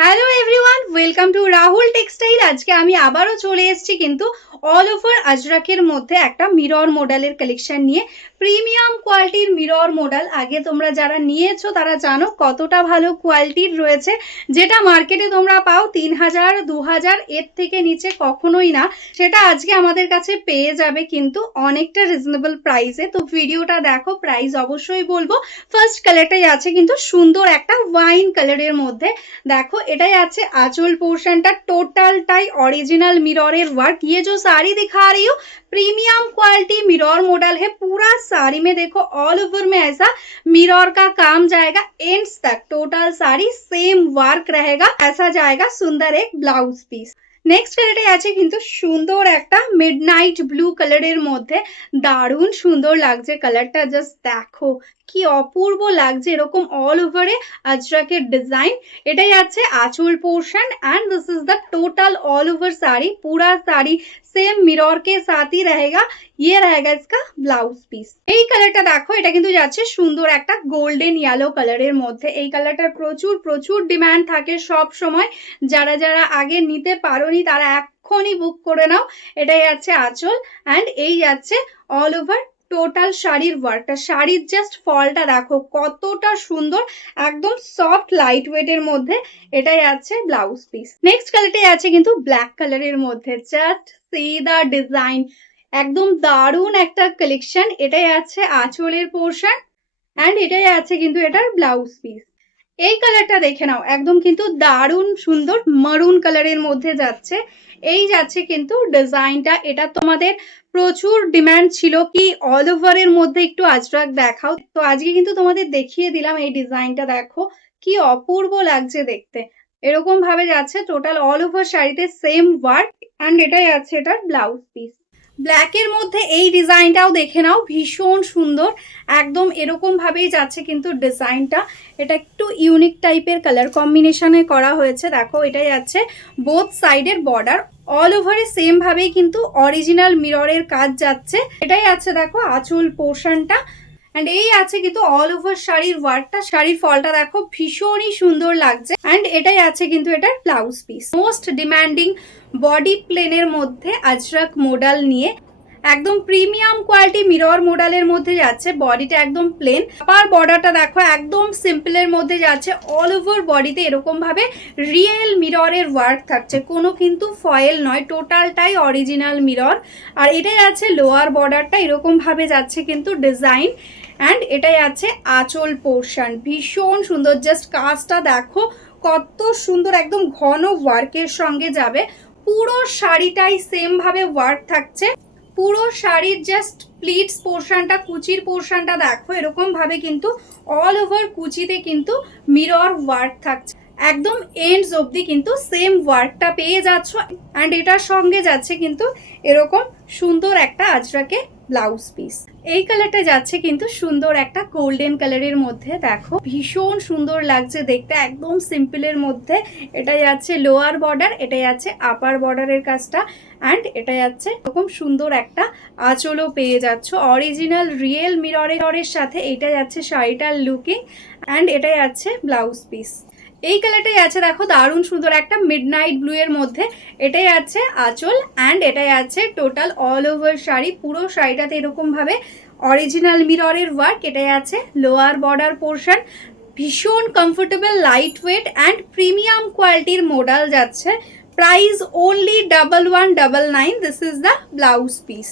Hello everyone, welcome to Rahul textile. আজকে আমি আবারও চলে এসেছি কিন্তু অল ওভার আজরাকের মধ্যে একটা মিরর মডেলের কালেকশন নিয়ে। প্রিমিয়াম কোয়ালিটির মিরর মডেল। আগে তোমরা যারা নিয়েছো তারা জানো কতটা ভালো কোয়ালিটির রয়েছে, যেটা মার্কেটে তোমরা পাও 3000 2000 এর থেকে নিচে কখনোই না। সেটা আজকে আমাদের কাছে পেয়ে যাবে কিন্তু অনেকটা রিজনেবল প্রাইসে। তো ভিডিওটা দেখো, প্রাইস অবশ্যই বলবো। ফার্স্ট কালারটাই আছে কিন্তু সুন্দর একটা ওয়াইন কালারের মধ্যে। देखो एटाई आछे आंचल पोर्शनटा टोटालटाई ओरिजिनल मिररेर वर्क। ये जो साड़ी दिखा रही हूँ प्रीमियम क्वालिटी मिरर मॉडल है। पूरा साड़ी में देखो ऑल ओवर में ऐसा मिरर का काम जाएगा एंड्स तक। टोटल साड़ी सेम वर्क रहेगा, ऐसा जाएगा सुंदर एक ब्लाउज पीस। नेक्स्ट কালারটাই আছে কিন্তু সুন্দর একটা মিডনাইট ব্লু কালারের মধ্যে। দারুণ সুন্দর লাগছে কালারটা, জাস্ট দেখো কি অপূর্ব লাগছে। এরকম অল ওভারে আজরাকের ডিজাইন। এটাই আছে anchal portion and this is the total all over sari. पूरा साड़ी सेम मिरर के साथ ही रहेगा। ये रहेगा इसका ब्लाउज পিস। এই কালারটা দেখো, এটা কিন্তু যাচ্ছে সুন্দর একটা গোল্ডেন ইয়েলো কালারের মধ্যে। এই কালারটার প্রচুর প্রচুর ডিমান্ড থাকে সব সময়। যারা যারা আগে নিতে পারোনি তারা এখনই বুক করে নাও। এটাই আছে আঁচল এন্ড এই যাচ্ছে অল ওভার টোটাল শাড়ির ওয়ার্কটা। শাড়ির জাস্ট ফলটা দেখো কতটা সুন্দর, একদম সফট লাইট ওয়েটের মধ্যে। এটাই আছে ব্লাউজ পিস। নেক্সট কালারটাই আছে কিন্তু ব্ল্যাক কালারের মধ্যে। জাস্ট সি দা ডিজাইন, একদম দারুণ একটা কালেকশন। এটাই আছে আঁচলের পোর্শন এন্ড এটাই আছে কিন্তু এটার ব্লাউজ পিস। এই কালারটা দেখে নাও, একদম কিন্তু দারুণ সুন্দর মারুন কালারের মধ্যে যাচ্ছে। এই যাচ্ছে কিন্তু ডিজাইনটা। এটা তোমাদের প্রচুর ডিমান্ড ছিল কি অল ওভারের মধ্যে একটু আজরাক দেখাও, তো আজকে কিন্তু তোমাদের দেখিয়ে দিলাম। এই ডিজাইনটা দেখো কি অপূর্ব লাগছে দেখতে। এরকম ভাবে যাচ্ছে টোটাল অল ওভার শাড়িতে সেম ওয়ার্ক এন্ড এটাই আছে এটার ব্লাউজ পিস। ব্ল্যাকের মধ্যে এই ডিজাইনটাও দেখে নাও, ভীষণ সুন্দর। একদম এরকম ভাবেই যাচ্ছে কিন্তু ডিজাইনটা। এটা একটু ইউনিক টাইপের কালার কম্বিনেশনে করা হয়েছে। দেখো এটাই আছে বোথ সাইডের বর্ডার। অল ওভারে সেম ভাবেই কিন্তু অরিজিনাল মিররের কাজ যাচ্ছে। এটাই আছে দেখো আঁচল পোর্শনটা এন্ড এই আছে কিন্তু অল ওভার শাড়ির ওয়ার্কটা। শাড়ির ফলটা দেখো ভীষণই সুন্দর লাগছে এন্ড এটাই আছে কিন্তু এটার blouse piece. Most demanding body প্লেনের মধ্যে আজরাক মডেল নিয়ে একদম প্রিমিয়াম কোয়ালিটি মিরর মডেলের মধ্যে যাচ্ছে। বডিটা একদম প্লেন, আপার বর্ডারটা দেখো একদম সিম্পলের মধ্যে যাচ্ছে। অল ওভার বডিতে এরকম ভাবে রিয়েল মিররের ওয়ার্ক থাকছে, কোনো কিন্তু ফয়েল নয়, টোটালটাই অরিজিনাল মিরর। আর এটাই আছে লোয়ার বর্ডারটা, এরকম ভাবে যাচ্ছে কিন্তু ডিজাইন এন্ড এটাই আছে আঁচল পোর্শন। ভীষণ সুন্দর, জাস্ট কাজটা দেখো কত সুন্দর, একদম ঘন ওয়ার্কের সঙ্গে যাবে। পুরো শাড়িটাই সেম ভাবে ওয়ার্ক থাকছে। পুরো শাড়ির জাস্ট প্লিটস পোর্শনটা, কুচির পোর্শনটা দেখো এরকম ভাবে কিন্তু অল ওভার কুচিতে কিন্তু মিরর ওয়ার্ক থাকছে। একদম এন্ডস অবধি কিন্তু সেম ওয়ার্কটা পেয়ে যাচ্ছ এন্ড এটার সঙ্গে যাচ্ছে কিন্তু এরকম সুন্দর একটা আজরাকে ব্লাউজ পিস। এই কালারটা যাচ্ছে কিন্তু সুন্দর একটা গোল্ডেন কালারের মধ্যে। দেখো ভীষণ সুন্দর লাগছে দেখতে, একদম সিম্পলের মধ্যে। এটাই আছে লোয়ার বর্ডার, এটাই আছে আপার বর্ডারের কাজটা এন্ড এটাই আছে এরকম সুন্দর একটা আঁচলও পেয়ে যাচ্ছ অরিজিনাল রিয়েল মিররের সাথে। এটাই আছে শাড়িটার লুকিং এন্ড এটাই আছে ব্লাউজ পিস। এই কালারটাই আছে দেখো দারুণ সুন্দর একটা মিডনাইট ব্লু এর মধ্যে। এটাই আছে আঁচল এন্ড এটাই আছে টোটাল অল ওভার শাড়ি। পুরো শাড়িটাতে এরকম ভাবে অরিজিনাল মিররের ওয়ার্ক। এটাই আছে লোয়ার বর্ডার পোর্শন। ভীষণ comfortable, light weight and premium কোয়ালিটির মডেল যাচ্ছে। Price only 1199। This is the blouse piece.